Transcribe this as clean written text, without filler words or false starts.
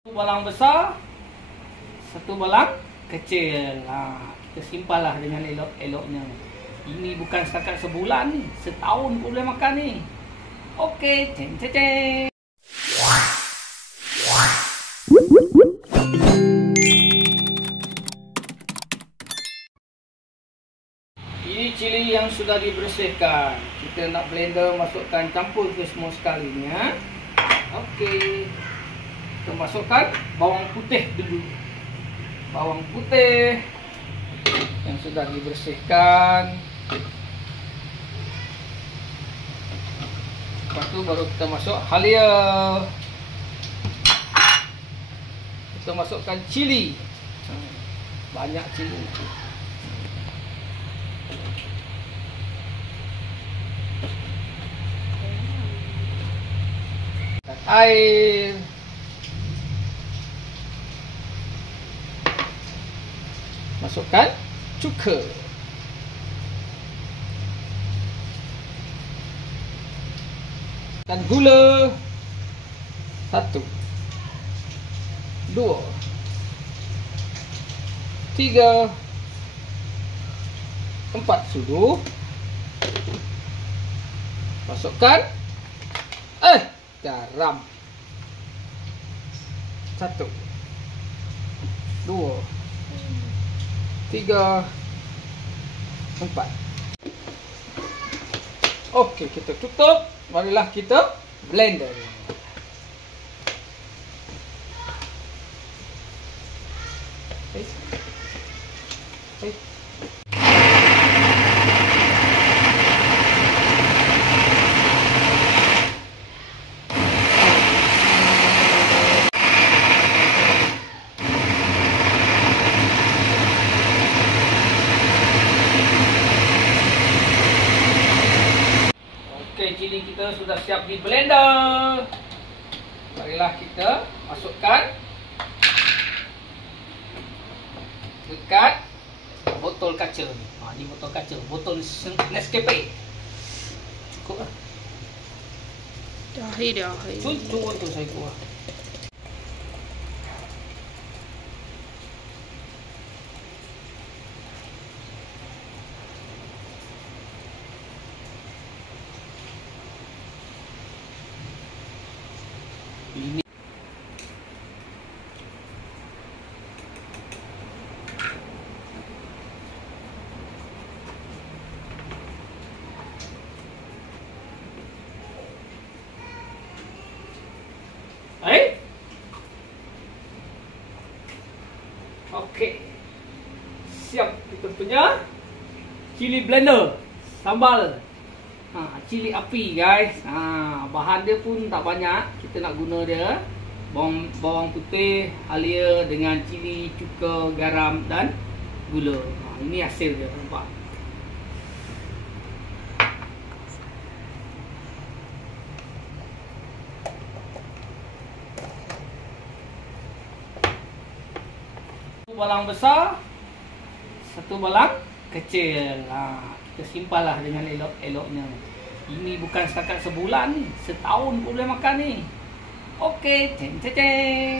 Satu balang besar, satu balang kecil. Kita simpanlah dengan elok-eloknya. Ini bukan setakat sebulan ni, setahun pun boleh makan ni. Okey, ceng ceng ceng. Ini cili yang sudah dibersihkan. Kita nak blender, masukkan, campur ke semua sekali ya. Okey. Kita masukkan bawang putih dulu. Bawang putih yang sudah dibersihkan. Lepas tu baru kita masuk halia. Kita masukkan cili. Banyak cili. Dan air. Masukkan cuka. Dan gula. 1 2 3 4 sudu. Masukkan garam. 1 2 3 4. Okey, kita tutup. Barulah kita blender. Okay. Okey, cili kita sudah siap di blender. Marilah kita masukkan dekat botol kaca. Ni botol kaca, botol Nescafe. Cukup lah. Dah. Cukup tu saya kuah. Ini okey. Siap kita punya cili blender sambal. Cili api guys. Bahan dia pun tak banyak. Kita nak guna dia bawang putih, halia dengan cili, cuka, garam dan gula. Ini hasil dia, nampak. Satu balang besar, satu balang kecil. Kita simpanlah dengan elok-eloknya. Ini bukan setakat sebulan ni, setahun pun boleh makan ni. Okey, ceng ceng ceng.